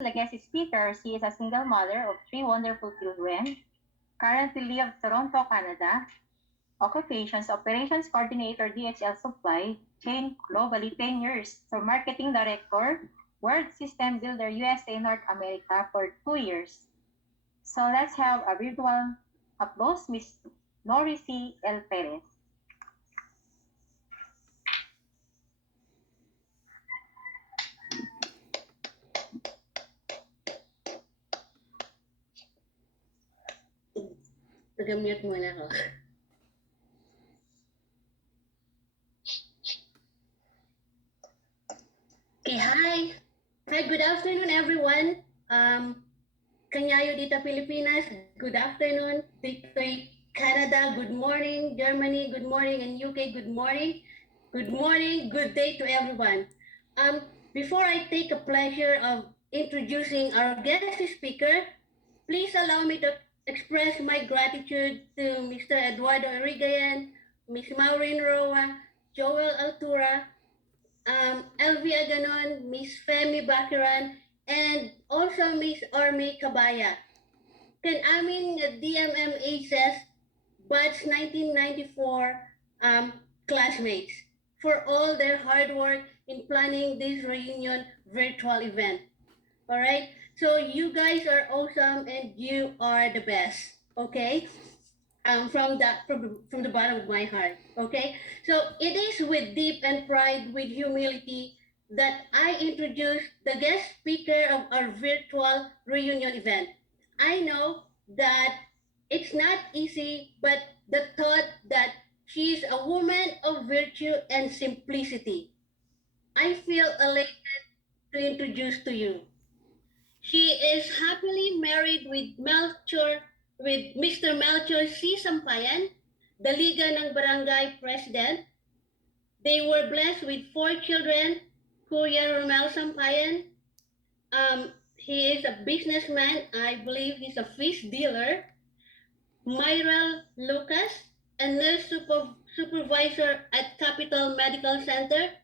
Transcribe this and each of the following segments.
The guest speaker, she is a single mother of three wonderful children, currently lives Toronto, Canada, occupations operations coordinator DHL Supply Chain globally 10 years, so marketing director, World System Builder USA North America for 2 years. So let's have a virtual applause, Miss Norisi L. Perez. Taga-mute muna ako. Okay, hi. Hi, good afternoon, everyone. Kanyayo dito Pilipinas, good afternoon. Dito'y Canada, good morning. Germany, good morning. And UK, good morning. Good morning, good day to everyone. Before I take a pleasure of introducing our guest speaker, please allow me to express my gratitude to Mr. Eduardo Irigayan, Ms. Maureen Roa, Joel Altura, LV Aganon, Miss Femi Bakiran, and also Miss Orme Kabaya. Can Amin DMMA says, batch 1994 classmates for all their hard work in planning this reunion virtual event. All right. So you guys are awesome and you are the best. Okay. From the bottom of my heart. Okay. So it is with deep and pride, with humility, that I introduce the guest speaker of our virtual reunion event. I know that it's not easy, but the thought that she's a woman of virtue and simplicity, I feel elated to introduce to you. She is happily married with Mr. Melchor C. Sampayan, the Liga ng Barangay President. They were blessed with 4 children. Kuya Romel Sampayan, he is a businessman. I believe he's a fish dealer. Myrel Lucas, a nurse supervisor at Capital Medical Center.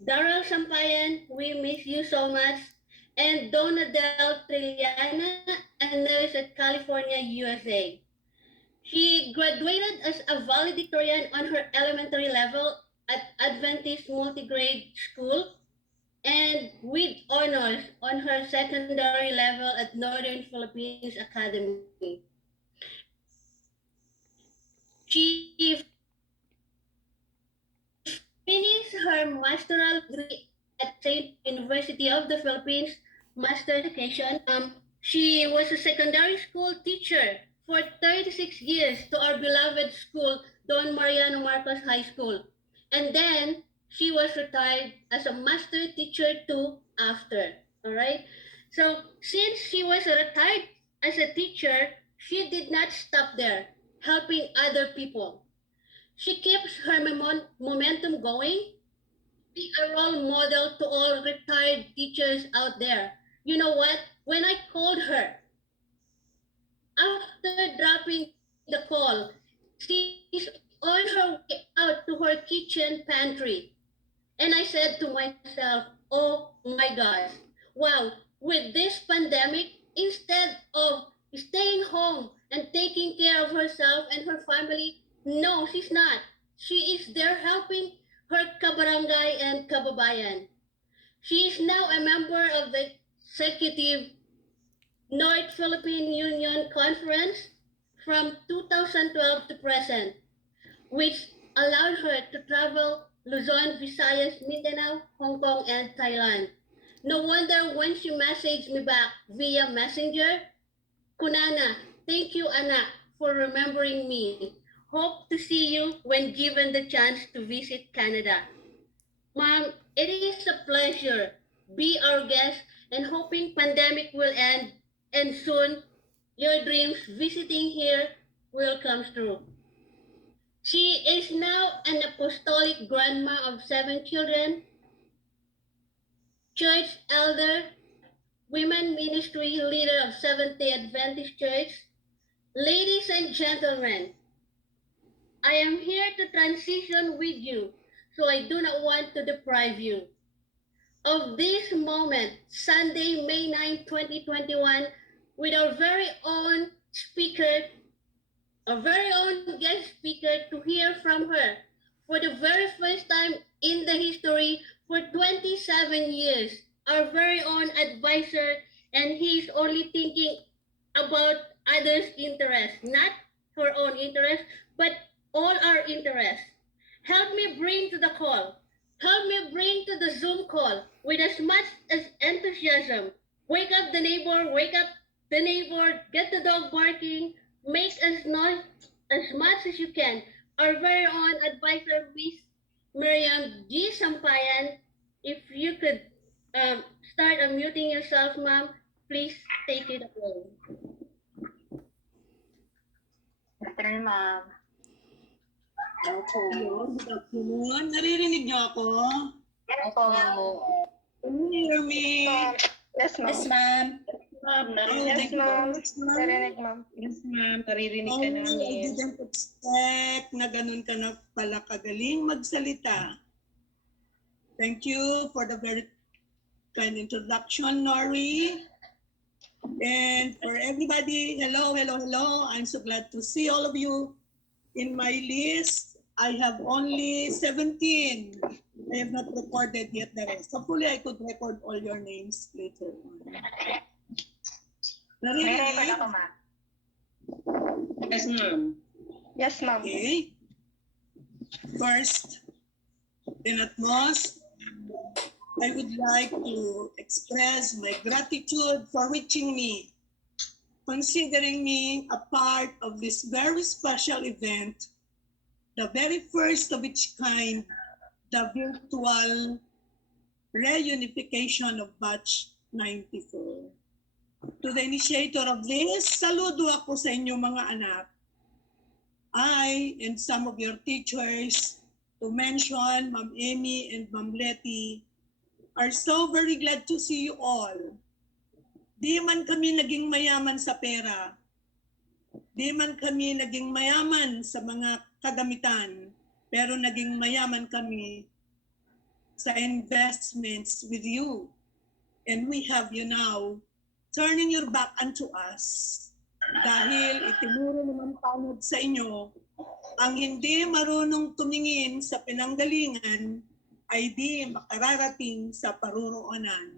Daryl Sampayan, we miss you so much. And Donadel Trilliana, a nurse at California, USA. She graduated as a valedictorian on her elementary level at Adventist Multigrade School and with honors on her secondary level at Northern Philippines Academy. She finished her master's degree at Saint University of the Philippines, Master Education. She was a secondary school teacher for 36 years to our beloved school, Don Mariano Marcos High School. And then she was retired as a master teacher too after. All right. So since she was retired as a teacher, she did not stop there, helping other people. She keeps her momentum going, be a role model to all retired teachers out there. You know what? When I called her, after dropping the call, she's on her way out to her kitchen pantry. And I said to myself, oh my gosh, wow, with this pandemic, instead of staying home and taking care of herself and her family, no, she's not. She is there helping her kabarangay and kababayan. She is now a member of the executive North Philippine Union Conference from 2012 to present, which allowed her to travel Luzon, Visayas, Mindanao, Hong Kong, and Thailand. No wonder when she messaged me back via Messenger, Kunana, thank you, Anak, for remembering me. Hope to see you when given the chance to visit Canada. Mom, it is a pleasure. Be our guest and hoping pandemic will end and soon your dreams visiting here will come true. She is now an apostolic grandma of 7 children, church elder, women ministry leader of Seventh-day Adventist Church. Ladies and gentlemen, I am here to transition with you, so I do not want to deprive you. of this moment, Sunday, May 9, 2021, with our very own speaker, our very own guest speaker, to hear from her for the very first time in the history for 27 years. Our very own advisor, and he's only thinking about others' interests, not her own interest, but all our interests. Help me bring to the call. Help me bring to the Zoom call with as much as enthusiasm. Wake up the neighbor, wake up the neighbor, get the dog barking, make as noise as much as you can. Our very own advisor, Miss Miriam G. Sampayan, if you could start unmuting yourself, ma'am, please take it away. Afternoon, ma'am. Hello, good afternoon. Naririnig niyo ako? Yes po. Can you hear me? Yes, ma'am. Yes, ma'am. Oh, Yes, thank you ma'am. very much, ma'am. Narinig, ma'am. Yes, ma'am. Naririnig ka I namin. didn't expect na ganun ka na pala kagaling magsalita. Thank you for the very kind introduction, Nori. And for everybody, hello, hello, hello. I'm so glad to see all of you. In my list, I have only 17. I have not recorded yet the rest. Hopefully, I could record all your names later on. May record Naririnig? ako, ma'am. Yes, ma'am. Yes, ma'am. Okay. First and at most, I would like to express my gratitude for reaching me, considering me a part of this very special event, the very first of its kind, the virtual reunification of Batch 94. To the initiator of this, saludo ako sa inyo mga anak. I and some of your teachers, to mention Ma'am Amy and Ma'am Letty, are so very glad to see you all. Di man kami naging mayaman sa pera. Di man kami naging mayaman sa mga kagamitan. Pero naging mayaman kami sa investments with you. And we have you now turning your back unto us. Dahil itinuro naman tanod sa inyo, ang hindi marunong tumingin sa pinanggalingan ay di makararating sa paruroonan.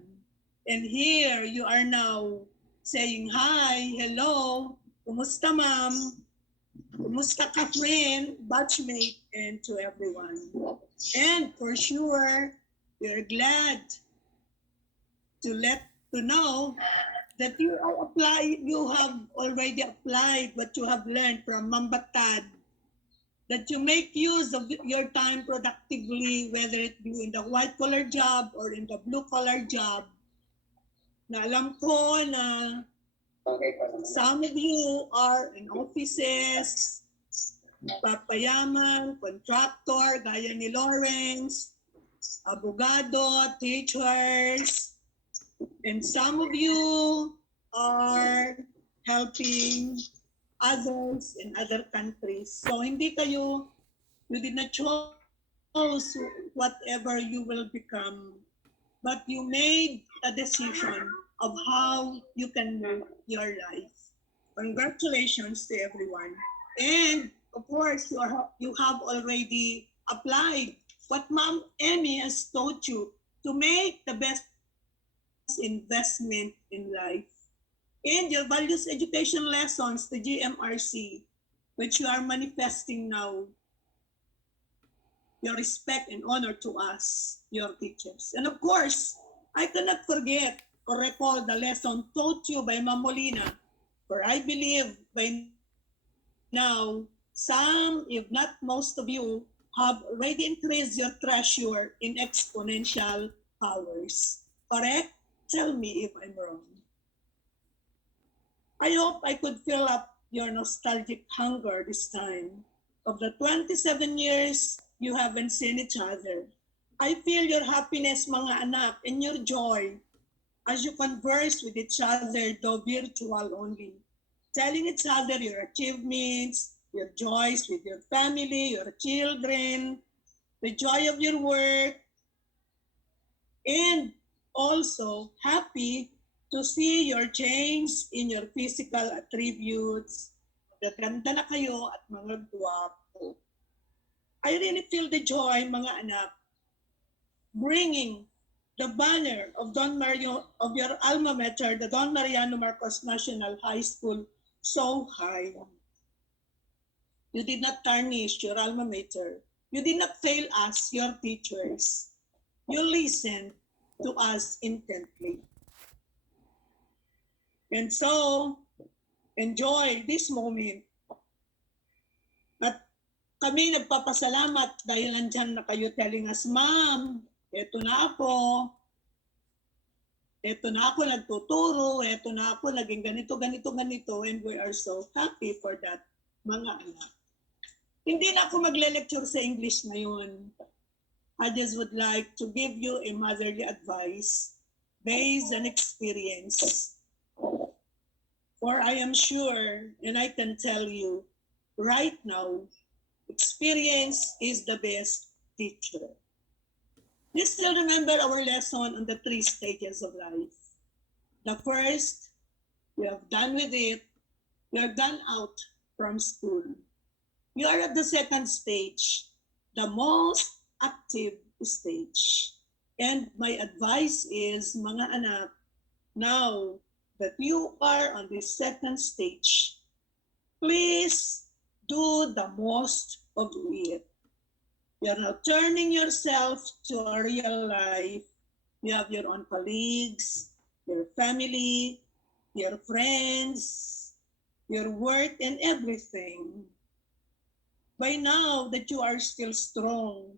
And here you are now saying, hi, hello, kumusta ma'am? Kumusta ka friend, batchmate, and to everyone. And for sure, we're glad to know that you have already applied what you have learned from Mambatad, that you make use of your time productively, whether it be in the white-collar job or in the blue-collar job. Na alam ko na some of you are in offices, papayaman, contractor, gaya ni Lawrence, abogado, teachers, and some of you are helping others in other countries. So hindi kayo, you did not choose whatever you will become, but you made a decision of how you can move your life. Congratulations to everyone. And of course, you have already applied what Ma'am Amy has taught you to make the best investment in life. And your values education lessons, the GMRC, which you are manifesting now, your respect and honor to us, your teachers. And of course, I cannot forget or recall the lesson taught you by Ma'am Molina, for I believe by now, some, if not most of you, have already increased your treasure in exponential powers. Correct? Tell me if I'm wrong. I hope I could fill up your nostalgic hunger this time. Of the 27 years you haven't seen each other, I feel your happiness, mga anak, and your joy as you converse with each other, though virtual only, telling each other your achievements, your joys with your family, your children, the joy of your work, and also happy to see your change in your physical attributes. Gaganda na kayo at mga gwapo. I really feel the joy, mga anak, bringing the banner of Don Mario of your alma mater, the Don Mariano Marcos National High School, so high. You did not tarnish your alma mater. You did not fail us, your teachers. You listened to us intently. And so, enjoy this moment. At kami nagpapasalamat dahil nandyan na kayo telling us, Ma'am, eto na ako nagtuturo, eto na ako naging ganito, and we are so happy for that, mga anak. Hindi na ako magle-lecture sa English ngayon. I just would like to give you a motherly advice based on experience. For I am sure, and I can tell you, right now, experience is the best teacher. You still remember our lesson on the 3 stages of life. The first, we have done with it. We are done out from school. You are at the second stage, the most active stage. And my advice is, mga anak, now that you are on the second stage, please do the most of it. You are now turning yourself to a real life. You have your own colleagues, your family, your friends, your work, and everything. By now that you are still strong,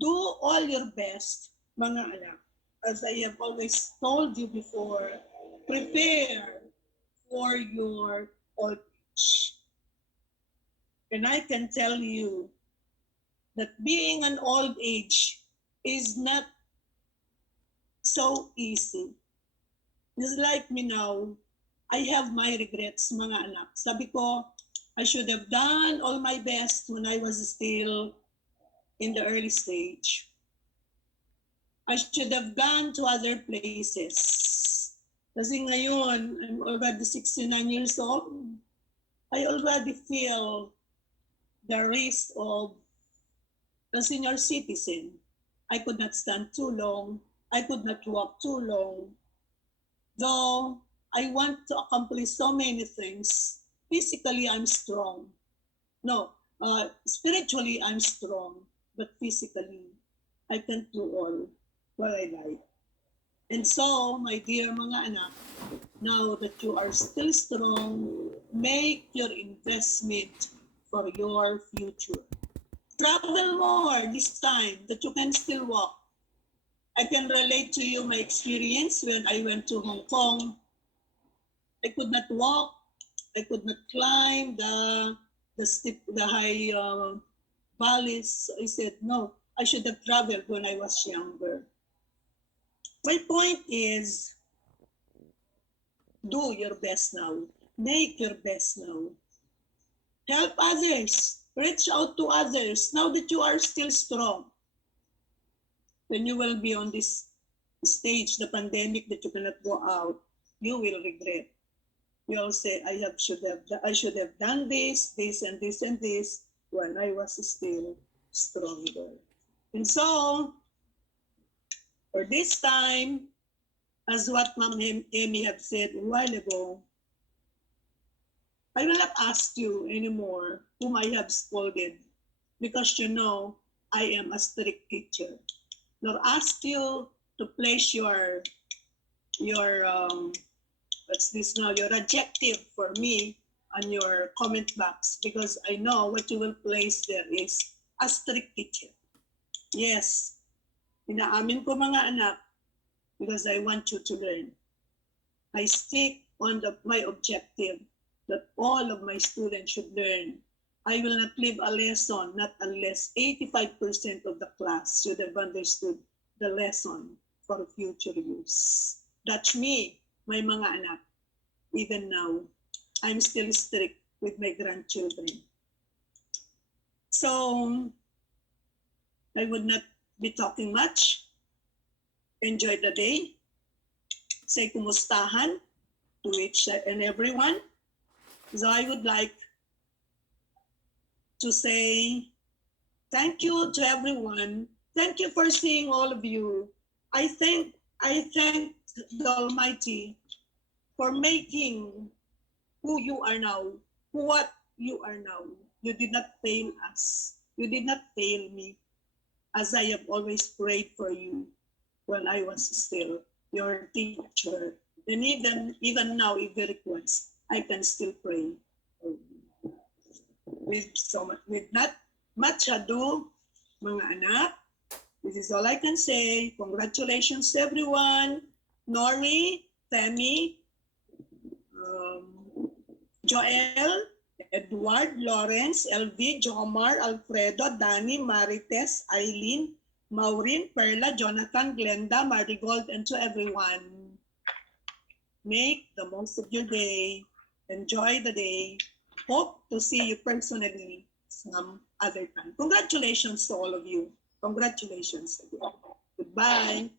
do all your best, mga anak. As I have always told you before, prepare for your old age. And I can tell you that being an old age is not so easy. Just like me now, I have my regrets, mga anak. Sabi ko, I should have done all my best when I was still in the early stage. I should have gone to other places. Kasi ngayon, I'm already 69 years old. I already feel the risk of a senior citizen. I could not stand too long. I could not walk too long. Though I want to accomplish so many things, physically I'm strong. No, spiritually I'm strong, but physically I can't do all what I like. And so, my dear mga anak, now that you are still strong, make your investment for your future. Travel more this time that you can still walk. I can relate to you my experience when I went to Hong Kong. I could not walk. I could not climb the high valleys. I said, no, I should have traveled when I was younger. My point is, do your best now. Make your best now. Help others. Reach out to others. Now that you are still strong, when you will be on this stage, the pandemic that you cannot go out, you will regret. You all say, I should have done this, and this when I was still stronger. And so, for this time, as what Ma'am Amy had said a while ago, I will not ask you anymore whom I have scolded, because you know I am a strict teacher. Nor ask you to place your what's this now, your adjective for me on your comment box, because I know what you will place there is a strict teacher. Yes, inaamin ko mga anak, because I want you to learn. I stick on my objective that all of my students should learn. I will not leave a lesson not unless 85% of the class should have understood the lesson for future use. That's me, my mga anak. Even now, I'm still strict with my grandchildren. So, I would not be talking much. enjoy the day. Say kumustahan to each and everyone. So I would like to say thank you to everyone. Thank you for seeing all of you. I thank the Almighty for making who you are now, what you are now. You did not fail us. You did not fail me, as I have always prayed for you when I was still your teacher. And even now, if you request, I can still pray. With not much ado, mga anak, this is all I can say. Congratulations to everyone. Nori, Femi, Joel, Edward, Lawrence, LV, Jomar, Alfredo, Danny, Marites, Eileen, Maureen, Perla, Jonathan, Glenda, Marigold, and to everyone. Make the most of your day. Enjoy the day. Hope to see you personally some other time. Congratulations to all of you. Congratulations again. Goodbye.